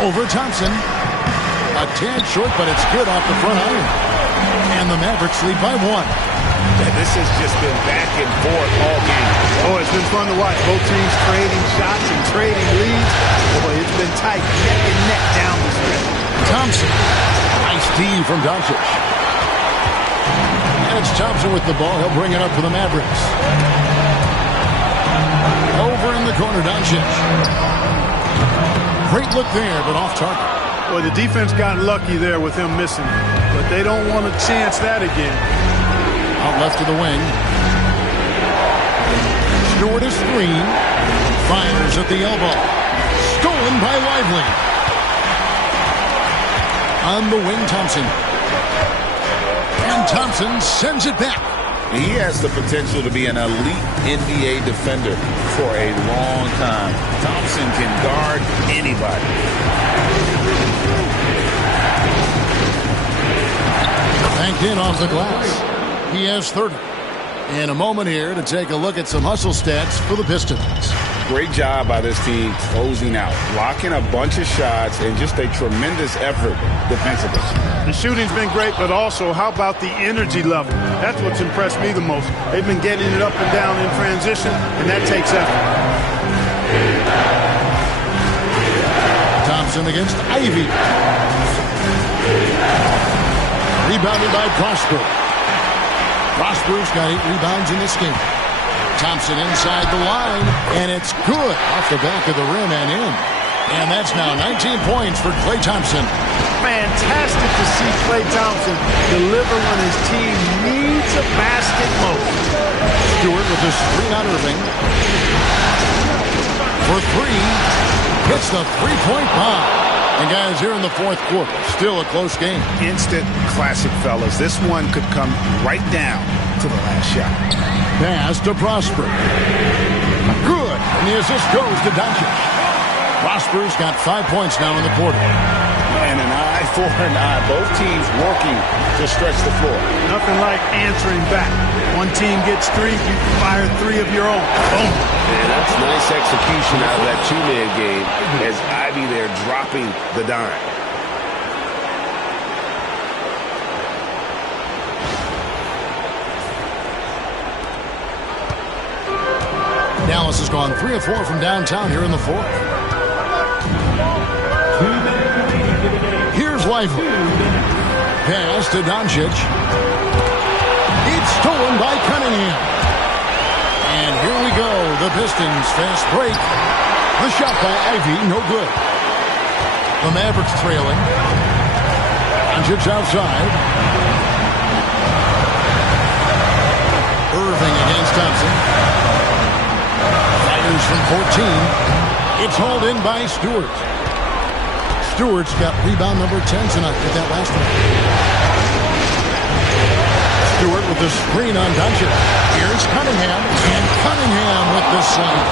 Over Thompson. A tad short, but it's good off the front iron. And the Mavericks lead by 1. And this has just been back and forth all game. Oh, it's been fun to watch. Both teams trading shots and trading leads. Boy, it's been tight, neck and neck down the stretch. Thompson. Nice D from Doncic. And it's Thompson with the ball. He'll bring it up for the Mavericks. Over in the corner, Doncic. Great look there, but off target. Boy, the defense got lucky there with him missing. But they don't want to chance that again. Out left to the wing. Stewart is screen. Fires at the elbow. Stolen by Lively. On the wing, Thompson. And Thompson sends it back. He has the potential to be an elite NBA defender for a long time. Thompson can guard anybody. Banked in off the glass. He has 30. In a moment here to take a look at some hustle stats for the Pistons. Great job by this team closing out, blocking a bunch of shots, and just a tremendous effort defensively. The shooting's been great, but also how about the energy level? That's what's impressed me the most. They've been getting it up and down in transition, and that takes effort. Thompson against Ivy. Rebounded by Prosper. Prosper's got 8 rebounds in this game. Thompson inside the line, and it's good off the back of the rim and in. And that's now 19 points for Klay Thompson. Fantastic to see Klay Thompson deliver when his team needs a basket most. Stewart with the screen on Irving. For 3, hits the three-point bomb. And guys, here in the fourth quarter, still a close game. Instant classic, fellas. This one could come right down to the last shot. Pass to Prosper. Good. And the assist goes to Doncic. Prosper's got 5 points now in the quarter. And an eye for an eye. Both teams working to stretch the floor. Nothing like answering back. One team gets 3, you fire 3 of your own. Boom. And that's nice execution out of that two-man game as Ivy there dropping the dime. Dallas has gone 3 of 4 from downtown here in the fourth. Here's Lively. Pass to Doncic. It's stolen by Cunningham. And here we go. The Pistons fast break. The shot by Ivy, no good. The Mavericks trailing. Doncic outside. Irving against Thompson. Fires from 14. It's hauled in by Stewart. Stewart's got rebound number 10 tonight with that last one. the screen on Doncic. Here's Cunningham, and Cunningham with the slam.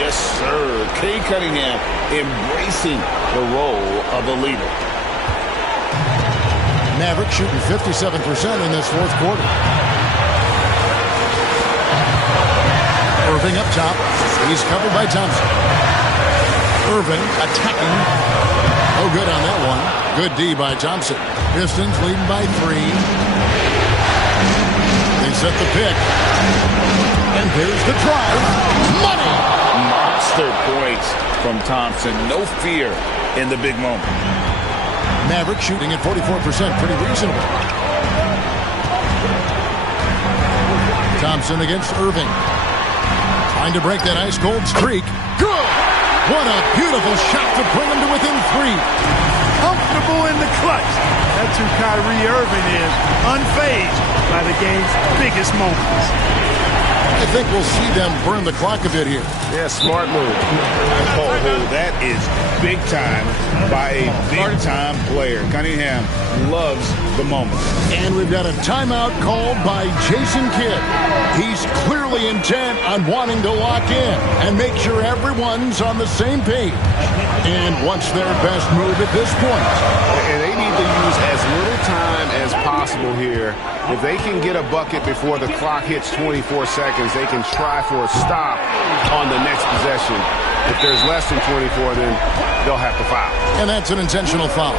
Yes, sir. Cade Cunningham embracing the role of the leader. Maverick shooting 57% in this fourth quarter. Irving up top. He's covered by Thompson. Irving attacking. No good on that one. Good D by Thompson. Pistons leading by 3. They set the pick. And there's the drive. Money! Monster points from Thompson. No fear in the big moment. Maverick shooting at 44%. Pretty reasonable. Thompson against Irving. Trying to break that ice-cold streak. Good! What a beautiful shot to bring him to within 3. Comfortable in the clutch. That's who Kyrie Irving is. Unfazed by the game's biggest moments. I think we'll see them burn the clock a bit here. Yeah, smart move. Oh, that is big time by a big-time player. Cunningham loves the moment. And we've got a timeout called by Jason Kidd. He's clearly intent on wanting to lock in and make sure everyone's on the same page. And what's their best move at this point? And they need to use as little time as possible here. If they can get a bucket before the clock hits 24 seconds, they can try for a stop on the next possession. If there's less than 24, then they'll have to foul. And that's an intentional foul.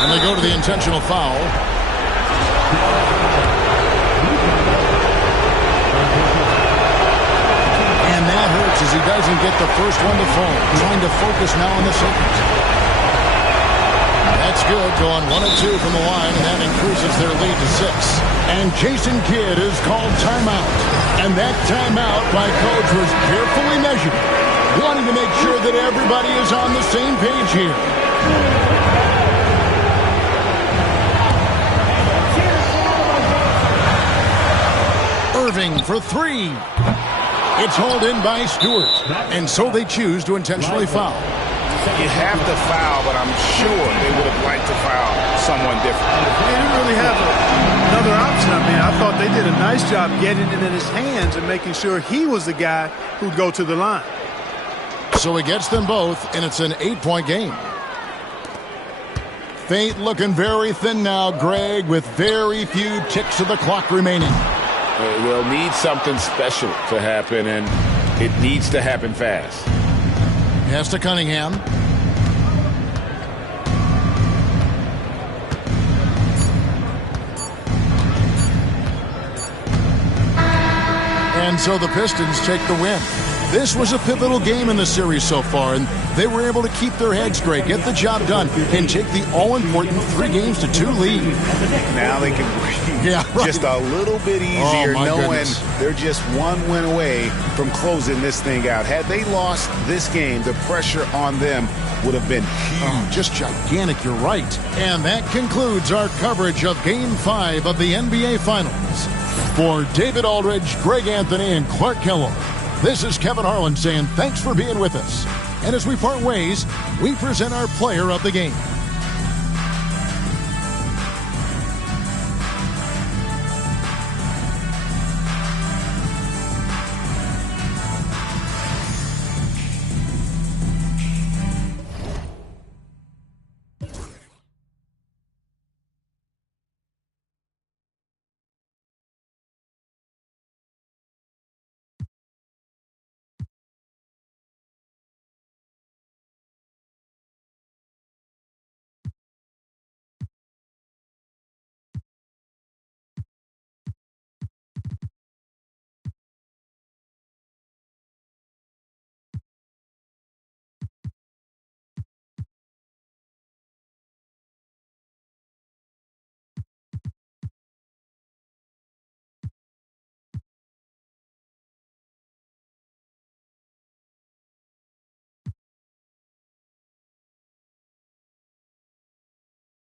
And they go to the intentional foul. And that hurts as he doesn't get the first one to fall. Trying to focus now on the second. That's good. Going 1 of 2 from the line, and that increases their lead to 6. And Jason Kidd is called timeout. And that timeout by coach was carefully measured, wanting to make sure that everybody is on the same page here. Irving for 3. It's hauled in by Stewart. And so they choose to intentionally foul. You have to foul, but I'm sure they would have liked to foul someone different. They didn't really have another option. I mean, I thought they did a nice job getting it in his hands and making sure he was the guy who'd go to the line. So he gets them both, and it's an 8-point game. Fate looking very thin now, Greg, with very few ticks of the clock remaining. They'll need something special to happen, and it needs to happen fast. Pass to Cunningham. And so the Pistons take the win. This was a pivotal game in the series so far, and they were able to keep their heads straight, get the job done, and take the all-important 3-2 lead. Now they can breathe just a little bit easier, knowing they're just one win away from closing this thing out. Had they lost this game, the pressure on them would have been huge. Just gigantic, you're right. And that concludes our coverage of Game 5 of the NBA Finals. For David Aldridge, Greg Anthony, and Clark Kellogg, this is Kevin Harlan saying thanks for being with us. And as we part ways, we present our player of the game.